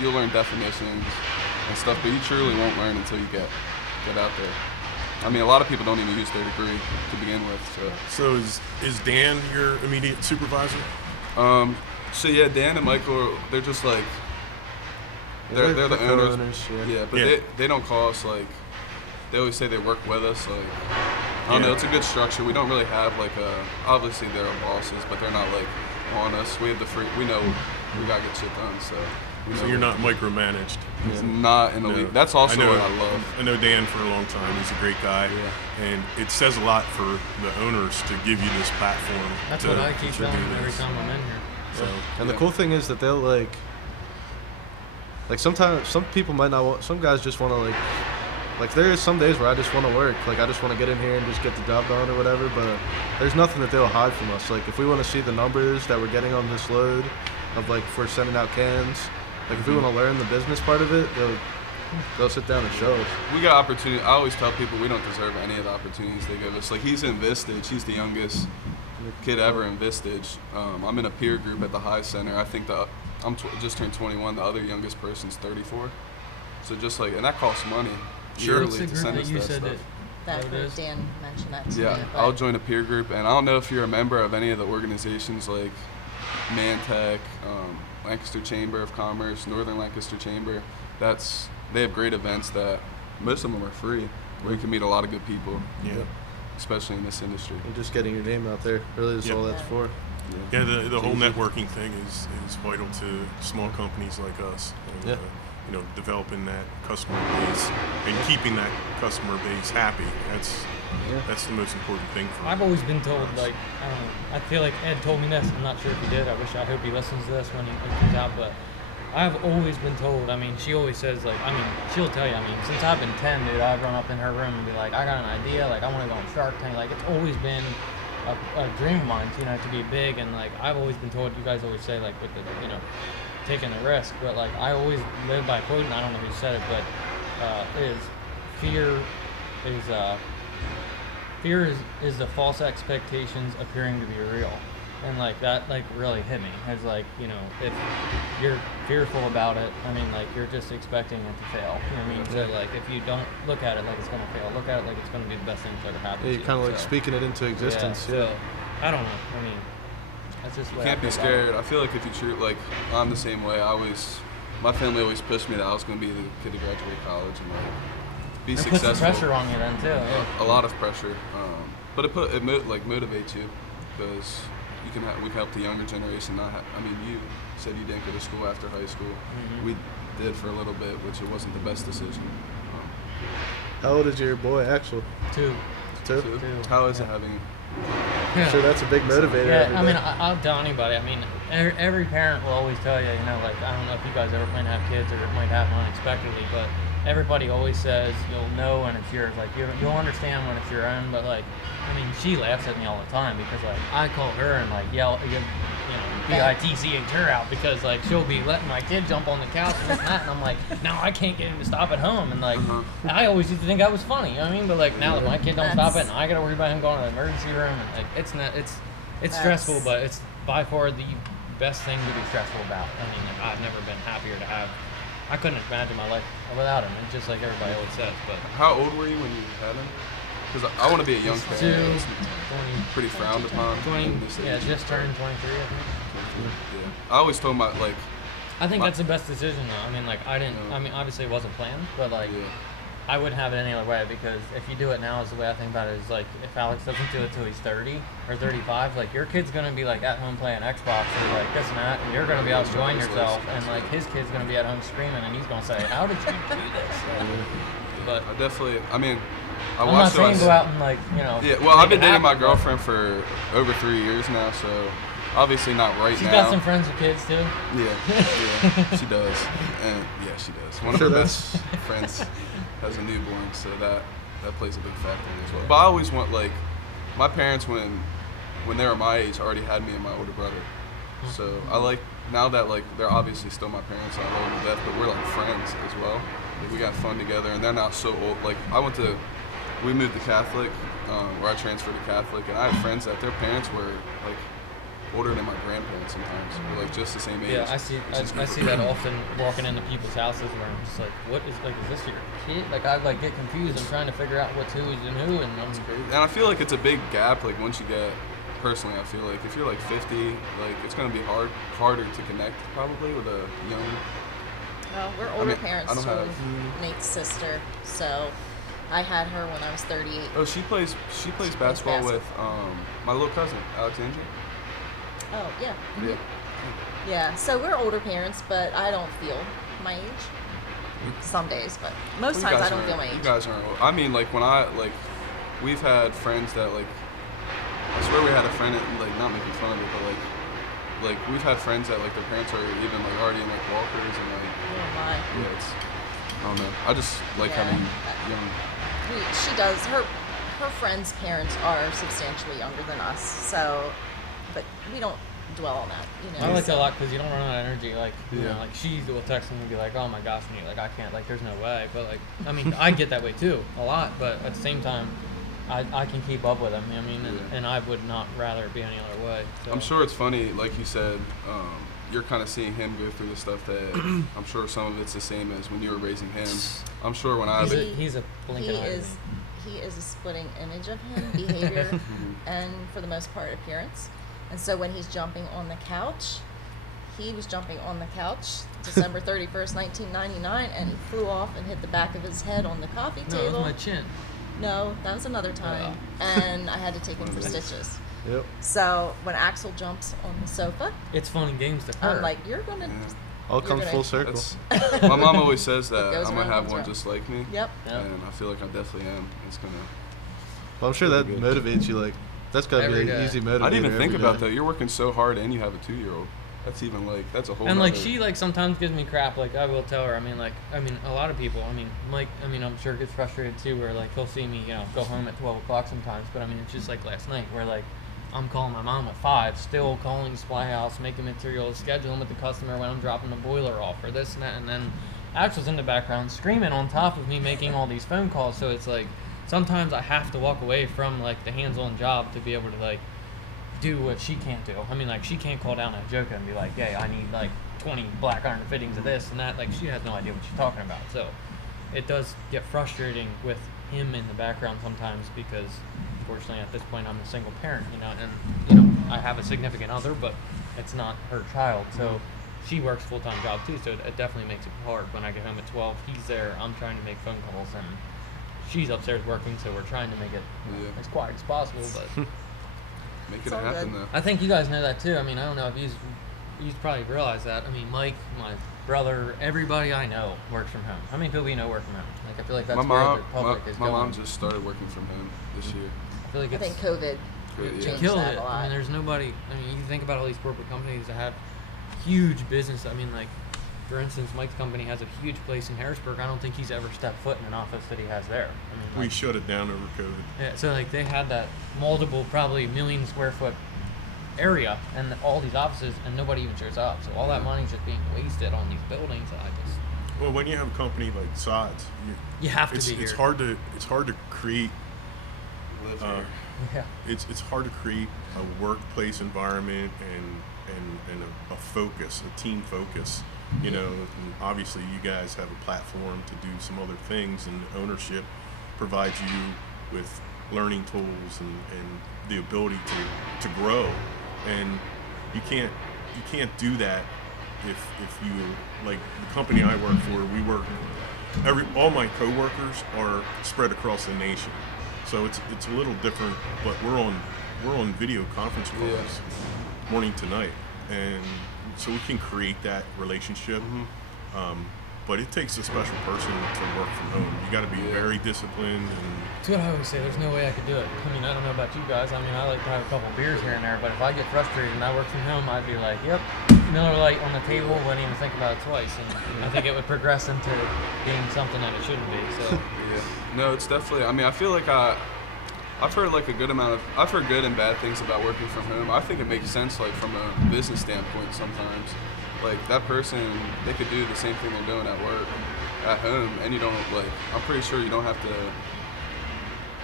you'll learn definitions and stuff, but you truly won't learn until you get out there. I mean, a lot of people don't even use their degree to begin with. So is Dan your immediate supervisor? So yeah, Dan and Michael, they're just like they're the owners. co-owners, yeah. Yeah, but Yeah. they don't call us like. They always say they work with us. Like I don't know, Yeah. it's a good structure. We don't really have like obviously they're our bosses, but they're not like on us. We have the free. We know we gotta get shit done. So. We So know you're not micromanaged. It's not in the No. league. That's also I know, what I love. I know Dan for a long time. He's a great guy, and it says a lot for the owners to give you this platform. That's to, what I keep to telling do them every this. time I'm in here. So And the Yeah. cool thing is that they'll like sometimes some people might not want, some guys just want to like there is some days where I just want to work, like I just want to get in here and just get the job done or whatever, but there's nothing that they'll hide from us. Like if we want to see the numbers that we're getting on this load of like if we're sending out cans, like if we want to learn the business part of it, they'll sit down and show us. We got opportunity. I always tell people we don't deserve any of the opportunities they give us. Like he's in Vistage. He's the youngest kid ever in Vistage. I'm in a peer group at the High Center. I think the just turned 21. The other youngest person's 34. So just like, and that costs money Sure. yearly What's the to group send that us you that said stuff. That What it group, is? Dan mentioned that to Yeah, me. I'll but- join a peer group, and I don't know if you're a member of any of the organizations like Mantech, Lancaster Chamber of Commerce, Northern Lancaster Chamber. They have great events that most of them are free, where you can meet a lot of good people, Yeah. especially in this industry. And just getting your name out there really is Yep. all that's for. Yeah, the whole easy. networking thing is vital to small companies like us. And, Yeah. developing that customer base and keeping that customer base happy. That's the most important thing for I've always been told, us. like, I don't know, I feel like Ed told me this. I'm not sure if he did. I hope he listens to this when it comes out. But I've always been told, I mean, she always says, like, I mean, she'll tell you, I mean, since I've been 10, dude, I've run up in her room and be like, I got an idea. Like, I want to go on Shark Tank. Like, it's always been a dream of mine, to be big. And, like, I've always been told, you guys always say, like, with the, taking a risk. But, like, I always live by a quote, and I don't know who said it, but fear is the false expectations appearing to be real. And like that like really hit me. It's like, if you're fearful about it, I mean, like, you're just expecting it to fail. You know what I mean? So like, if you don't look at it like it's gonna fail, look at it like it's gonna be the best thing that's ever happened Yeah, to you're you. kind of like So, speaking it into existence. So I don't know. I mean, that's just the You way I can't be feel about it. scared. I feel like if you treat, like, I'm the same way. My family always pushed me that I was going to be the kid to graduate college and like be It puts successful. some pressure on you then too. Yeah. A lot of pressure, but it motivates you because we can help the younger generation. I mean, you said you didn't go to school after high school. Mm-hmm. We did for a little bit, which it wasn't the best decision. How old is your boy, Axel? Two. Two? How is it having? I'm sure that's a big motivator. Yeah, every I mean, day. I'll tell anybody. I mean, every parent will always tell you, like, I don't know if you guys ever might have kids or might have them unexpectedly, but everybody always says you'll know when it's yours. Like, you'll understand when it's your own. But like, I mean, she laughs at me all the time because like I call her and like yell, bitch her out because like she'll be letting my kid jump on the couch and this and that, and I'm like, no, I can't get him to stop at home. And like, I always used to think I was funny. You know what I mean? But like now that my kid don't stop it, and I got to worry about him going to the emergency room, and like it's stressful, but it's by far the best thing to be stressful about. I mean, like, I've never been happier to have. I couldn't imagine my life without him. It's just like everybody always says. But How old were you when you had him? Because I want to be a young two, parent. It's 20, pretty frowned upon. 20, in this yeah, age. just turned 23, I think. Yeah. I always told I think that's the best decision, though. I mean, like, I mean, obviously it wasn't planned, but like, yeah. I wouldn't have it any other way because if you do it now, is the way I think about it is like, if Alex doesn't do it till he's 30 or 35, like, your kid's gonna be like at home playing Xbox or like this and that, and you're gonna be out enjoying yourself, and like his kid's gonna be at home screaming, and he's gonna say, "How did you do this?" But I definitely. I mean, I I'm not watched saying it go out and like, Yeah, well, I've make been it dating my happen, but girlfriend for over 3 years now, so obviously not right She's now. got some friends with kids too. Yeah, she does, and yeah, she does. One of Sure her does. best friends has a newborn, so that plays a big factor as well. But I always want, like, my parents when they were my age already had me and my older brother, so I like now that like they're obviously still my parents, I love them to death, but we're like friends as well. Like, we got fun together, and they're not so old. Like we moved to Catholic, where I transferred to Catholic, and I have friends that their parents were like older than my grandparents sometimes, or like just the same age. Yeah, I see that often walking into people's houses where I'm just like, is this your kid? Like, I like get confused. I'm trying to figure out what's who's and who, and I'm And I feel like it's a big gap. Like once you get, personally, I feel like if you're like 50, like it's gonna be harder to connect probably with a young. Well, we're older mean, parents I don't to have- Nate's sister, so I had her when I was 38. Oh, she plays basketball with my little cousin Alexandra. Oh, yeah. Yeah. Yeah, so we're older parents, but I don't feel my age. Some days, but most Well, you times I guys don't feel my aren't- age. You guys aren't old. I mean, like we've had friends that like, I swear we had a friend that, like, not making fun of it, but like we've had friends that like their parents are even like already in like walkers and like, Oh my. yeah, it's, I don't know. I just like Yeah. having young. She does. Her friends' parents are substantially younger than us, so, but we don't dwell on that. I like that a lot because you don't run out of energy. Like, Yeah. like she will text me and be like, "Oh my gosh," and you're like, "I can't. Like, there's no way." But like, I mean, I get that way too a lot. But at the same time, I can keep up with them. I mean, and I would not rather be any other way. So. I'm sure it's funny, like you said, you're kind of seeing him go through the stuff that I'm sure some of it's the same as when you were raising him. I'm sure when I was He's a blinking eye. He is a splitting image of him, behavior, and for the most part, appearance. And so when he's jumping on the couch, he was jumping on the couch December 31st, 1999, and he flew off and hit the back of his head on the coffee No, table. it was my chin. No, that was another time. And I had to take him for stitches. Yep. So when Axel jumps on the sofa, It's fun and games to her. I'm like, you're going to... All You're comes gonna- full circle. that's, my mom always says that goes I'm gonna around, have comes one around. just like me. Yep. Yeah. And I feel like I definitely am. It's gonna. Well, I'm sure that motivates you. Like, that's gotta Every be an day. easy motivator. I didn't even think every about day. that. You're working so hard and you have a 2-year-old. That's even like that's a whole. And like nother- she like sometimes gives me crap. Like I will tell her. I mean a lot of people. Mike. I'm sure gets frustrated too. Where like he'll see me go home at 12 o'clock sometimes. But it's just like last night where like I'm calling my mom at 5, still calling Supply House, making materials, scheduling with the customer when I'm dropping the boiler off or this and that, and then Axel's in the background screaming on top of me making all these phone calls. So it's like sometimes I have to walk away from like the hands-on job to be able to like do what she can't do. She can't call down at Joka and be like, "Hey, I need like 20 black iron fittings of this and that." Like she has no idea what she's talking about. So it does get frustrating with him in the background sometimes because, unfortunately, at this point, I'm a single parent, and I have a significant other, but it's not her child. So she works full-time job too. So it definitely makes it hard. When I get home at 12, he's there. I'm trying to make phone calls, and she's upstairs working. So we're trying to make it as quiet as possible, but. Make It's it all happen good. though. I think you guys know that too. I don't know if you probably realize that. Mike, my brother, everybody I know works from home. How many people you know work from home? Like I feel like that's My where mom, the public is my going. mom just started working from home this year. I feel like I it's think COVID Yeah. changed killed that it. a lot. There's nobody. You think about all these corporate companies that have huge business. For instance, Mike's company has a huge place in Harrisburg. I don't think he's ever stepped foot in an office that he has there. We shut it down over COVID. Yeah, so like they had that multiple, probably million square foot area and all these offices, and nobody even shows up. So all that money's just being wasted on these buildings. And Well, when you have a company like Sods, you have to it's be here. hard to create. Live Uh, here. Yeah. It's hard to create a workplace environment and a focus, a team focus. And obviously you guys have a platform to do some other things, and ownership provides you with learning tools and the ability to grow. And you can't do that if you, like the company I work for, all my coworkers are spread across the nation. So it's a little different, but we're on video conference calls morning to night, and so we can create that relationship. But it takes a special person to work from home. You got to be very disciplined. And That's what I always say. There's no way I could do it. I don't know about you guys. I like to have a couple beers here and there, but if I get frustrated and I work from home, I'd be like, yep, Miller Lite on the table, wouldn't even think about it twice. And I think it would progress into being something that it shouldn't be. So No, it's definitely. I feel like I've heard like a good amount of. I've heard good and bad things about working from home. I think it makes sense, like from a business standpoint. Sometimes, like that person, they could do the same thing they're doing at work, at home, and you don't like. I'm pretty sure you don't have to.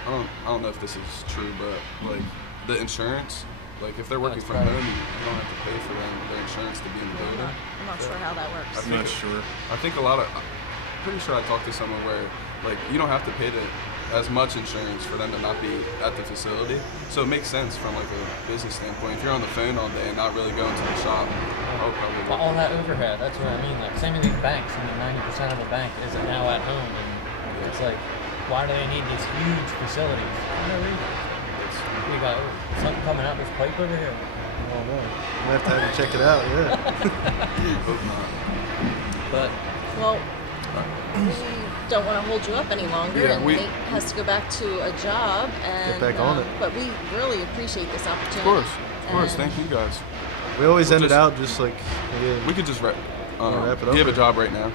I don't know if this is true, but like the insurance. Like if they're working That's from right. home, you don't have to pay for their insurance to be in the building. I'm not sure how that works. I'm not sure. I think I'm pretty sure I talked to someone where, like, you don't have to pay as much insurance for them to not be at the facility. So it makes sense from, like, a business standpoint. If you're on the phone all day and not really going to the shop, I'll probably But all that overhead, that's what I mean. Like, same with these banks. 90% of a bank is now at home. And it's like, why do they need these huge facilities? For no reason. We got something coming out this pipe over here. Oh no, I have to have you check it out. Yeah. hope not. But Well, we don't want to hold you up any longer, Yeah, and we- Nate has to go back to a job. And back on it. But we really appreciate this opportunity. Of course. And Thank you guys. We always We'll end it just- out just like. Yeah. We could just wrap it up? you have a job right now.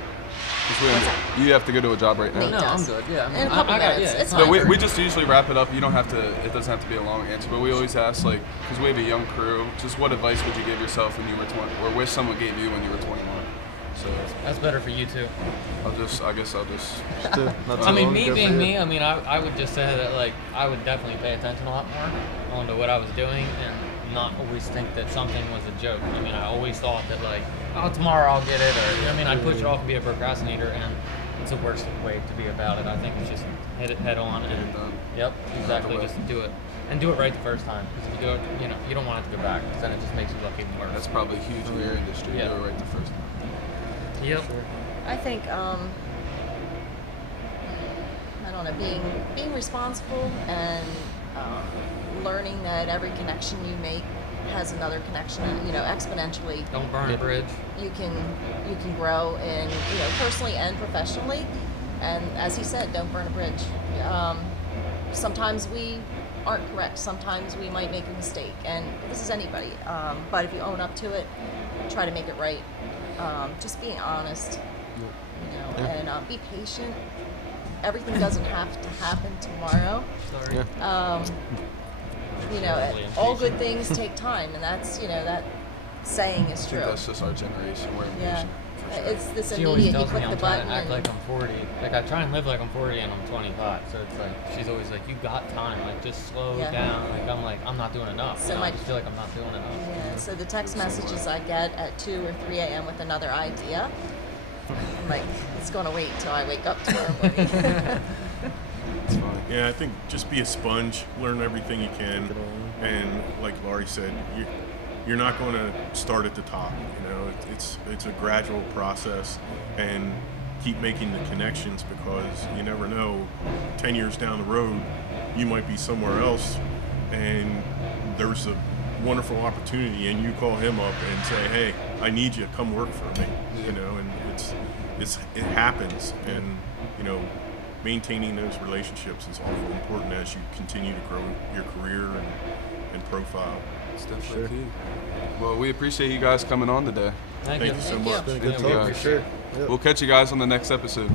'Cause What's that? you have to go to a job right now. Nate no, I'm does. good. Yeah, In a couple minutes. yeah, It's fine. No, fine. we just usually wrap it up. You don't have to. It doesn't have to be a long answer, but we always ask, like, because we have a young crew. Just what advice would you give yourself when you were 20, or wish someone gave you when you were 21? So That's better for you too. I guess I'll just. Just to, not too I mean, long, me go being for me, it. I would just say that like I would definitely pay attention a lot more onto what I was doing, and not always think that something was a joke. I mean, I always thought that like, oh, tomorrow I'll get it, or you know what I mean, I'd push it off and be a procrastinator, and it's the worst way to be about it. I think it's just hit it head on and yep, exactly, just do it. And do it right the first time, because if you do it, you know, you don't want it to go back, because then it just makes you look even worse. That's probably huge in your industry. Yeah. Do it right the first time. Yep. I think I don't know, being responsible and learning that every connection you make has another connection, you know, exponentially. Don't burn a bridge. You can grow in, you know, personally and professionally. And as he said, don't burn a bridge. Sometimes we aren't correct. Sometimes we might make a mistake, and this is anybody. But if you own up to it, try to make it right. Just being honest, you know, and be patient. Everything doesn't have to happen tomorrow. Sorry. You know, all good things take time, and that's, you know, that saying is I true. think that's just our generation. We're Yeah. impatient. For sure. It's this She always immediate, you tells me click the I'm trying button to act and like I'm 40. Like I try and live like I'm 40 and I'm 25. So it's like she's always like, you got time. Like just slow Yeah. down. Like I'm not doing enough. So you know? I my- just feel like I'm not doing enough. yeah, so the text messages I get at 2 or 3 a.m. with another idea, I'm like, it's going to wait till I wake up tomorrow morning. It's fine. Yeah, I think just be a sponge, learn everything you can, and like Laurie said, you're not going to start at the top. You know, it's a gradual process, and keep making the connections, because you never know. 10 years down the road, you might be somewhere else, and there's a wonderful opportunity, and you call him up and say, "Hey, I need you. Come work for me." You know, and it happens, and you know, maintaining those relationships is awful important as you continue to grow your career and profile. It's definitely key. Well, we appreciate you guys coming on today. Thank Thank you. you so Thank you. much. Been a Yeah, good we talk for appreciate sure. it. Yep. We'll catch you guys on the next episode.